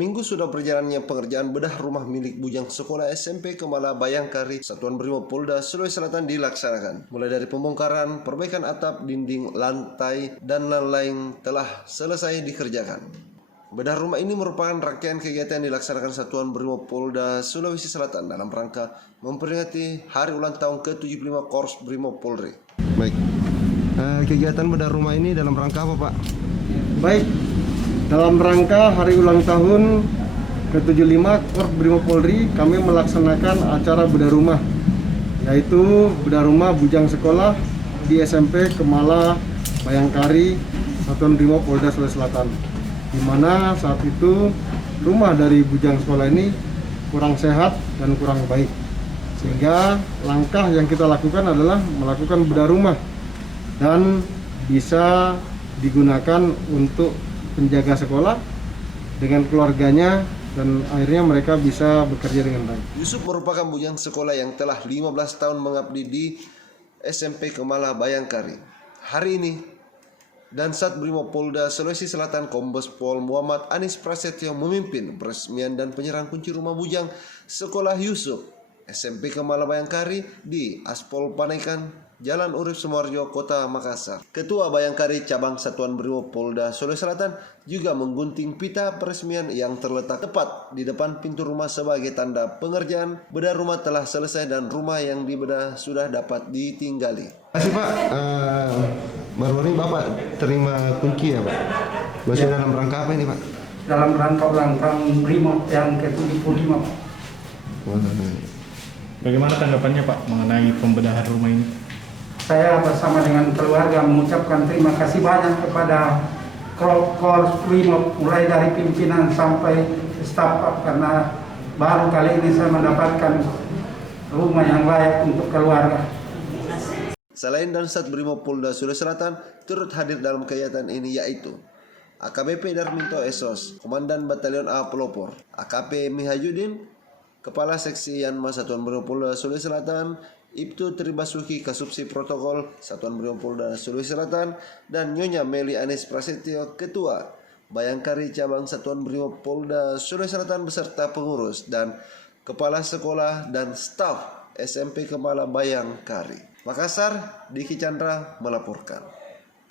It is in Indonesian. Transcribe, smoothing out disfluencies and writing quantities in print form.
minggu sudah berjalannya pengerjaan bedah rumah milik bujang sekolah SMP Kemala Bayangkari, Satuan Brimob Polda Sulawesi Selatan dilaksanakan. Mulai dari pembongkaran, perbaikan atap, dinding, lantai, dan lain-lain telah selesai dikerjakan. Bedah rumah ini merupakan rangkaian kegiatan yang dilaksanakan Satuan Brimob Polda Sulawesi Selatan dalam rangka memperingati hari ulang tahun ke-75 Korps Brimob Polri. Baik, kegiatan bedah rumah ini dalam rangka apa, Pak? Baik, dalam rangka hari ulang tahun ke-75 Korps Brimob Polri, kami melaksanakan acara bedah rumah, yaitu bedah rumah bujang sekolah di SMP Kemala Bayangkari, Satuan Brimob Polda Sulawesi Selatan, di mana saat itu rumah dari bujang sekolah ini kurang sehat dan kurang baik, sehingga langkah yang kita lakukan adalah melakukan bedah rumah dan bisa digunakan untuk penjaga sekolah dengan keluarganya, dan akhirnya mereka bisa bekerja dengan baik. Yusuf merupakan bujang sekolah yang telah 15 tahun mengabdi di SMP Kemala Bayangkari. Hari ini, Dansat Brimob Polda Sulawesi Selatan Kombes Pol Muhammad Anis Prasetyo memimpin peresmian dan penyerahan kunci rumah bujang sekolah Yusuf SMP Kemala Bayangkari di Aspol Panaikan, Jalan Urip Sumoharjo, Kota Makassar. Ketua Bayangkari Cabang Satuan Brimob Polda Sulawesi Selatan juga menggunting pita peresmian yang terletak tepat di depan pintu rumah sebagai tanda pengerjaan bedah rumah telah selesai dan rumah yang dibedah sudah dapat ditinggali. Terima kasih, Pak. Baru ini Bapak terima kunci ya, Pak? Masih dalam rangka apa ini, Pak? Dalam rangka ulang tahun Brimob yang ke-75. Bagaimana tanggapannya, Pak, mengenai pembedahan rumah ini? Saya bersama dengan keluarga mengucapkan terima kasih banyak kepada Korps Brimob, mulai dari pimpinan sampai staf, karena baru kali ini saya mendapatkan rumah yang layak untuk keluarga. Selain Dansat Brimob Polda Sulawesi Selatan, turut hadir dalam kegiatan ini yaitu AKBP Darminto Esos, Komandan Batalion A Pelopor, AKP Mihajudin, Kepala Seksi Yanma Satuan Brimob Polda Sulawesi Selatan, Ibtu Tribasuki Kasubsi Protokol Satuan Brimob Polda Sulawesi Selatan, dan Nyonya Meli Anis Prasetyo, Ketua Bayangkari Cabang Satuan Brimob Polda Sulawesi Selatan beserta pengurus dan kepala sekolah dan staf SMP Kemala Bayangkari. Makassar, Diki Chandra melaporkan.